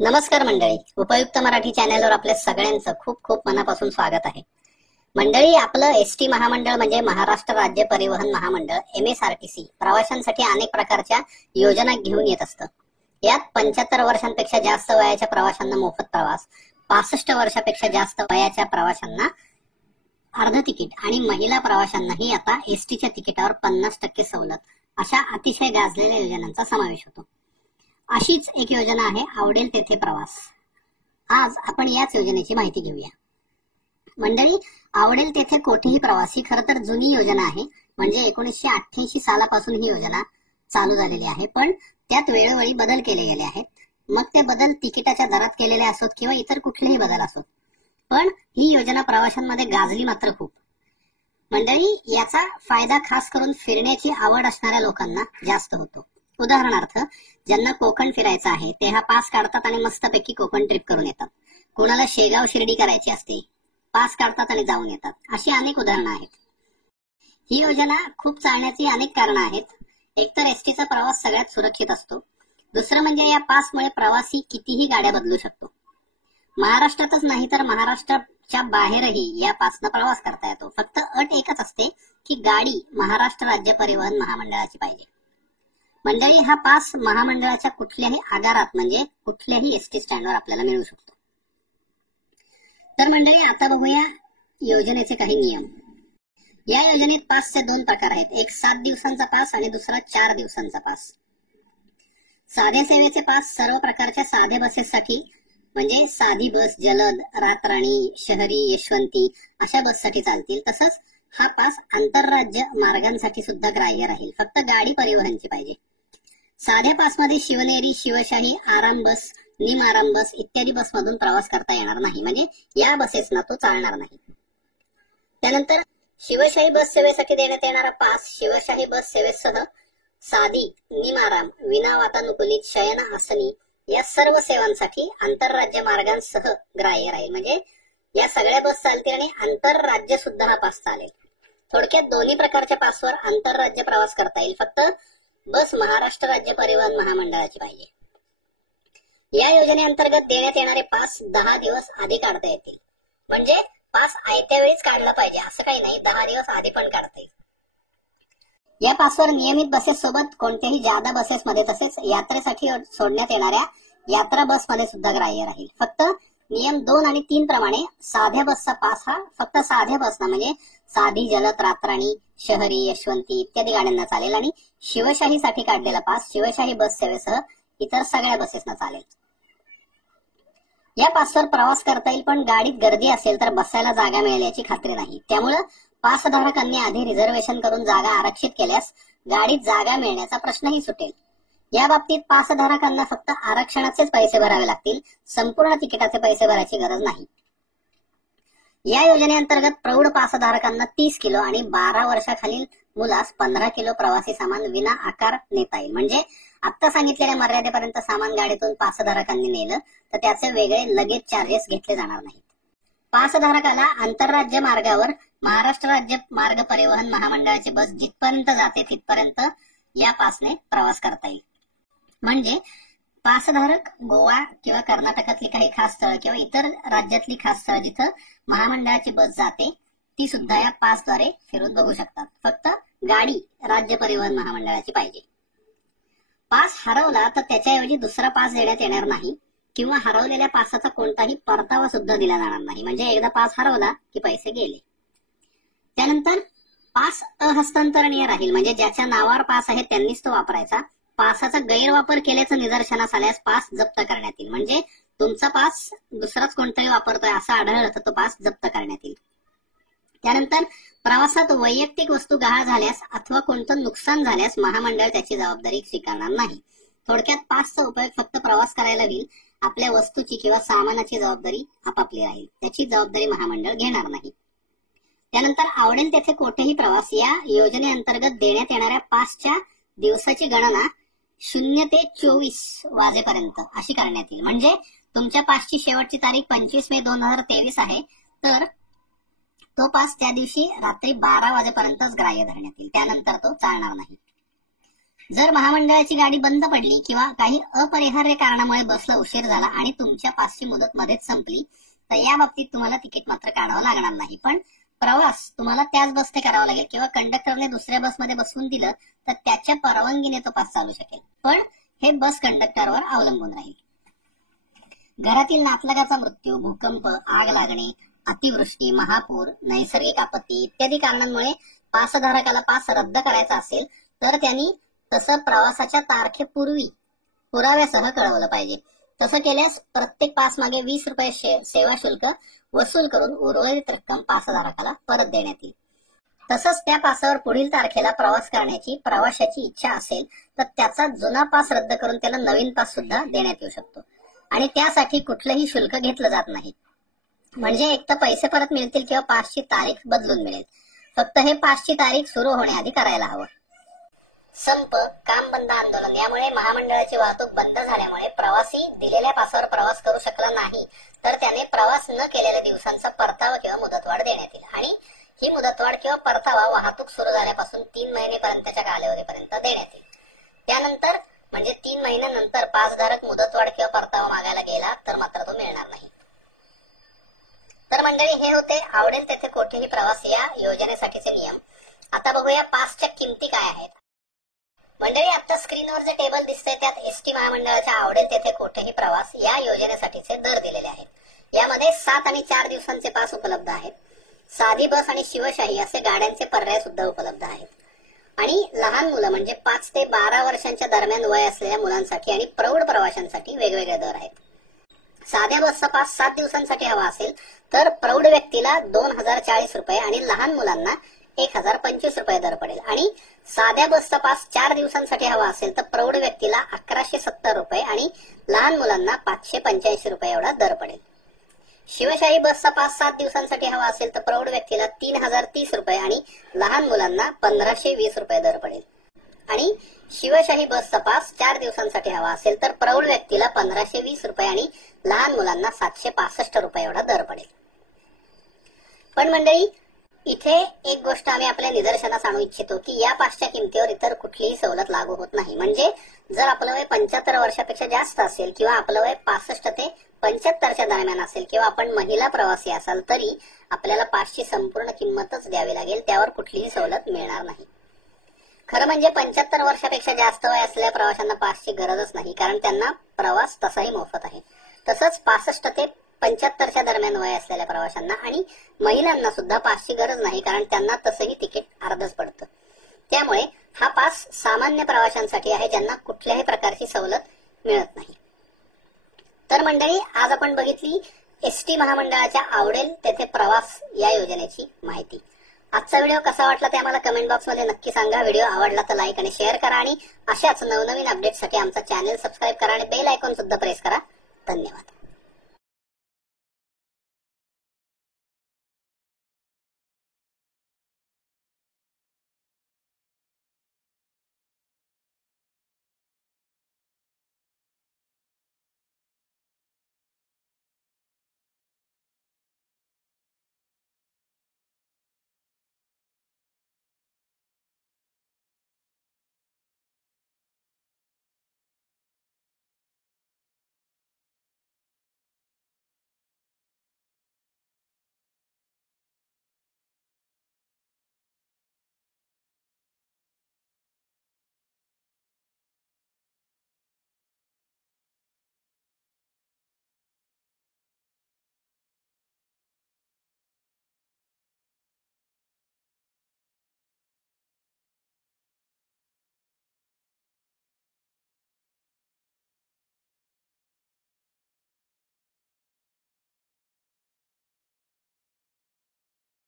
नमस्कार मंडळी, उपयुक्त मराठी चॅनलवर आपल्या सगळ्यांचं खूप खूप मनापासून स्वागत आहे. मंडळी, आपलं एसटी महामंडळ म्हणजे महाराष्ट्र राज्य परिवहन महामंडळ MSRTC प्रवाशांसाठी अनेक प्रकारच्या योजना घेऊन येत असतं. यात 75 वर्षांपेक्षा जास्त वयाच्या प्रवाशांना मोफत प्रवास, 65 वर्षापेक्षा जास्त वयाच्या प्रवाशांना अर्ध तिकीट आणि महिला प्रवाशांनाही आता एसटीच्या तिकिटावर 50% सवलत अशा अतिशय गाजलेल्या योजनांचा समावेश होतो. अशीच एक योजना आहे आवडेल तेथे प्रवास. आज आपण याच योजनेची माहिती घेऊया. मंडळी, आवडेल तेथे कोठेही प्रवास ही खरं तर जुनी योजना आहे. म्हणजे 1988 सालापासून ही योजना चालू झालेली आहे, पण त्यात वेळोवेळी बदल केले गेले आहेत. मग ते बदल तिकिटाच्या दरात केलेले असोत किंवा इतर कुठलेही बदल असोत, पण ही योजना प्रवाशांमध्ये गाजली मात्र खूप. मंडळी, याचा फायदा खास करून फिरण्याची आवड असणाऱ्या लोकांना जास्त होतो. उदाहरणार्थ, ज्यांना कोकण फिरायचं आहे ते हा पास काढतात आणि मस्तपैकी कोकण ट्रिप करून येतात. कोणाला शेगाव शिर्डी करायची असते, पास काढतात आणि जाऊन येतात. अशी अनेक उदाहरणं आहेत. ही योजना खूप चालण्याची अनेक कारणं आहेत. एकतर एसटीचा प्रवास सगळ्यात सुरक्षित असतो. दुसरं म्हणजे या पासमुळे प्रवासी कितीही गाड्या बदलू शकतो. महाराष्ट्रातच नाही तर महाराष्ट्राच्या बाहेरही या पासनं प्रवास करता येतो. फक्त अट एकच असते की गाडी महाराष्ट्र राज्य परिवहन महामंडळाची पाहिजे. मंडळी, हा पास महामंडळाच्या कुठल्याही आगारात म्हणजे कुठल्याही एसटी स्टँडवर आपल्याला मिळू शकतो. तर मंडळी, आता बघूया योजनेचे काही नियम. या योजनेत पासचे 2 प्रकार आहेत. एक 7 दिवसांचा पास आणि दुसरा 4 दिवसांचा पास. साध्या सेवेचे पास सर्व प्रकारच्या साध्या बसेससाठी म्हणजे साधी बस, जलद, रातराणी, शहरी, यशवंती अशा बससाठी चालतील. तसंच हा पास आंतरराज्य मार्गांसाठी सुद्धा ग्राह्य राहील. फक्त गाडी परिवहनची पाहिजे. साध्या पासमध्ये शिवनेरी, शिवशाही, आराम बस, निम आराम बस इत्यादी बसमधून प्रवास करता येणार नाही. म्हणजे या बसेसना तो चालणार नाही. त्यानंतर शिवशाही बस सेवेसाठी देण्यात येणारा पास शिवशाही बस सेवेसह साधी, निम आराम, विना वातानुकूलित, शयन आसनी या सर्व सेवांसाठी आंतरराज्य मार्गांसह ग्राह्य राहील. म्हणजे या सगळ्या बस चालतील आणि आंतरराज्य सुद्धा हा पास चालेल. थोडक्यात दोन्ही प्रकारच्या पासवर आंतरराज्य प्रवास करता येईल. फक्त बस महाराष्ट्र राज्य परिवहन महामंडळाची पाहिजे. या योजनेअंतर्गत देण्यात येणारे पास 10 दिवस आधी काढता येतील. म्हणजे पास आयत्या वेळीच काढला पाहिजे असं काही नाही, 10 दिवस आधी पण काढता येईल. या पासवर नियमित बसेस सोबत कोणत्याही जादा बसेसमध्ये तसेच यात्रेसाठी सोडण्यात येणाऱ्या यात्रा बसमध्ये सुद्धा ग्राह्य राहील. फक्त नियम 2 आणि 3 प्रमाणे साध्या बसचा पास हा फक्त साध्या बसना म्हणजे साधी, जलद, रातराणी, शहरी, यशवंती इत्यादी गाड्यांना चालेल आणि शिवशाहीसाठी काढलेला पास शिवशाही बस सेवेसह इतर सगळ्या बसेसना चालेल. या पासवर प्रवास करता येईल, पण गाडीत गर्दी असेल तर बसायला जागा मिळेल याची खात्री नाही. त्यामुळे पासधारकांनी आधी रिझर्वेशन करून जागा आरक्षित केल्यास गाडीत जागा मिळण्याचा प्रश्नही सुटेल. या बाबतीत पासधारकांना फक्त आरक्षणाचेच पैसे भरावे लागतील. संपूर्ण तिकिटाचे पैसे भरायची गरज नाही. या योजनेअंतर्गत प्रौढ पासधारकांना 30 किलो आणि 12 वर्षाखालील मुलास 15 किलो प्रवासी सामान विना आकार नेता येईल. म्हणजे आता सांगितलेल्या मर्यादेपर्यंत सामान गाडीतून पासधारकांनी नेलं तर त्याचे वेगळे लगेच चार्जेस घेतले जाणार नाहीत. पासधारकाला आंतरराज्य मार्गावर महाराष्ट्र राज्य मार्ग परिवहन महामंडळाची बस जिथपर्यंत जाते तिथपर्यंत या पासने प्रवास करता येईल. म्हणजे पासधारक गोवा किंवा कर्नाटकातली काही खास स्थळं किंवा इतर राज्यातली खास स्थळं जिथं महामंडळाची बस जाते ती सुद्धा या पासद्वारे फिरून बघू शकतात. फक्त गाडी राज्य परिवहन महामंडळाची पाहिजे. पास हरवला तर त्याच्याऐवजी दुसरा पास देण्यात येणार नाही किंवा हरवलेल्या पासाचा कोणताही परतावा सुद्धा दिला जाणार नाही. म्हणजे एकदा पास हरवला की पैसे गेले. त्यानंतर पास अहस्तांतरणीय राहील. म्हणजे ज्याच्या नावावर पास आहे त्यांनीच तो वापरायचा. पासाचा गैरवापर केल्याचं निदर्शनास आल्यास पास जप्त करण्यात येईल. म्हणजे तुमचा पास दुसराच कोणताही वापरतोय असं आढळलं तर तो पास जप्त करण्यात येईल. त्यानंतर प्रवासात वैयक्तिक वस्तू गहाळ झाल्यास अथवा कोणतं नुकसान झाल्यास महामंडळ त्याची जबाबदारी स्वीकारणार नाही. थोडक्यात पासचा उपयोग फक्त प्रवास करायला होईल. आपल्या वस्तूची किंवा सामानाची जबाबदारी आपापली राहील. त्याची जबाबदारी महामंडळ घेणार नाही. त्यानंतर आवडेल तेथे कोठेही प्रवास या योजनेअंतर्गत देण्यात येणाऱ्या पासच्या दिवसाची गणना 0 ते 24 वाजेपर्यंत अशी करण्यात येईल. म्हणजे तुमच्या पासची शेवटची तारीख 25 मे 2023 आहे तर तो पास त्या दिवशी रात्री 12 वाजेपर्यंतच ग्राह्य धरण्यात येईल. त्यानंतर तो चालणार नाही. जर महामंडळाची गाडी बंद पडली किंवा काही अपरिहार्य कारणामुळे बसला उशीर झाला आणि तुमच्या पासची मुदत मध्येच संपली तर या बाबतीत तुम्हाला तिकीट मात्र काढावं लागणार नाही, पण प्रवास तुम्हाला त्याच बसने करावा लागेल किंवा कंडक्टरने दुसऱ्या बसमध्ये बसवून दिलं तर त्याच्या परवानगीने तो पास चालू शकेल, पण हे बस कंडक्टरवर अवलंबून राहील. घरातील नातलगाचा मृत्यू, भूकंप, आग लागणे, अतिवृष्टी, महापूर, नैसर्गिक आपत्ती इत्यादी कारणांमुळे पासधारकाला पास रद्द करायचा असेल तर त्यांनी तसं प्रवासाच्या तारखेपूर्वी पुराव्यासह कळवलं पाहिजे. तसं केल्यास प्रत्येक पास मागे 20 रुपये सेवा शुल्क वसूल करून उर्वरित रक्कम पासधारकाला परत देण्यात येईल. तसंच त्या पासावर पुढील तारखेला प्रवास करण्याची प्रवाशाची इच्छा असेल तर त्याचा जुना पास रद्द करून त्याला नवीन पास सुद्धा देण्यात येऊ शकतो आणि त्यासाठी कुठलंही शुल्क घेतलं जात नाही. म्हणजे एक तर पैसे परत मिळतील किंवा पासची तारीख बदलून मिळेल. फक्त हे पासची तारीख सुरू होण्याआधी करायला हवं. संप, काम बंद आंदोलन यामुळे महामंडळाची वाहतूक बंद झाल्यामुळे प्रवासी दिलेल्या पासावर प्रवास करू शकला नाही तर त्याने प्रवास न केलेल्या दिवसांचा परतावा किंवा मुदतवाढ देण्यात येईल आणि ही मुदतवाढ किंवा परतावा वाहतूक सुरू झाल्यापासून 3 महिनेपर्यंतच्या कालावधीपर्यंत देण्यात येईल. त्यानंतर म्हणजे 3 महिन्यानंतर पासधारक मुदतवाढ किंवा परतावा मागायला गेला तर मात्र तो मिळणार नाही. तर मंडळी, हे होते आवडेल तेथे कोठेही प्रवास या योजनेसाठीचे नियम. आता बघूया पासच्या किमती काय आहेत. मंडळी, आता स्क्रीनवर जे टेबल दिसतंय त्यात एसटी महामंडळाच्या आवडेल तेथे कोठेही प्रवास या योजनेसाठीचे दर दिलेले आहेत. यामध्ये 7 आणि 4 दिवसांचे पास उपलब्ध आहेत. साधी बस आणि शिवशाही असे गाड्यांचे पर्याय सुद्धा उपलब्ध आहेत. आणि लहान मुलं म्हणजे 5 ते 12 वर्षांच्या दरम्यान वय असलेल्या मुलांसाठी आणि प्रौढ प्रवाशांसाठी वेगवेगळे दर आहेत. साध्या बसचा पास 7 दिवसांसाठी हवा असेल तर प्रौढ व्यक्तीला 2040 रुपये आणि लहान मुलांना 1025 रुपये दर पडेल आणि साध्या बसचा पास 4 दिवसांसाठी हवा असेल तर प्रौढ व्यक्तीला 1170 रुपये आणि लहान मुलांना 585 रुपये एवढा दर पडेल. शिवशाही बसचा पास 7 दिवसांसाठी हवा असेल तर प्रौढ व्यक्तीला 3030 रुपये आणि लहान मुलांना 1520 रुपये दर पडेल आणि शिवशाही बसचा पास 4 दिवसांसाठी हवा असेल तर प्रौढ व्यक्तीला 1520 रुपये आणि लहान मुलांना 765 रुपये एवढा दर पडेल. पण मंडळी, इथे एक गोष्ट आम्ही आपल्या निदर्शनास आणू इच्छितो की या पासच्या किमतीवर इतर कुठलीही सवलत लागू होत नाही. म्हणजे जर आपलं वय 75 वर्षापेक्षा जास्त असेल किंवा आपलं वय 65 ते 75च्या दरम्यान असेल किंवा आपण महिला प्रवासी असाल तरी आपल्याला पासची संपूर्ण किंमतच द्यावी लागेल. त्यावर कुठलीही सवलत मिळणार नाही. खरं म्हणजे 75 वर्षापेक्षा जास्त वय असलेल्या प्रवाशांना पासची गरजच नाही, कारण त्यांना प्रवास तसाही मोफत आहे. तसंच 65 ते 75च्या दरम्यान वय असलेल्या प्रवाशांना आणि महिलांना सुद्धा पासची गरज नाही, कारण त्यांना तसंही तिकीट अर्धच पडतं. त्यामुळे हा पास सामान्य प्रवाशांसाठी आहे, ज्यांना कुठल्याही प्रकारची सवलत मिळत नाही. तर मंडळी, आज आपण बघितली एसटी महामंडळाच्या आवडेल तेथे प्रवास या योजनेची माहिती. आजचा व्हिडिओ कसा वाटला ते आम्हाला कमेंट बॉक्समध्ये नक्की सांगा. व्हिडिओ आवडला तर लाईक आणि शेअर करा आणि अशाच नवनवीन अपडेट्ससाठी आमचा चॅनल सबस्क्राईब करा आणि बेल आयकॉन सुद्धा प्रेस करा. धन्यवाद.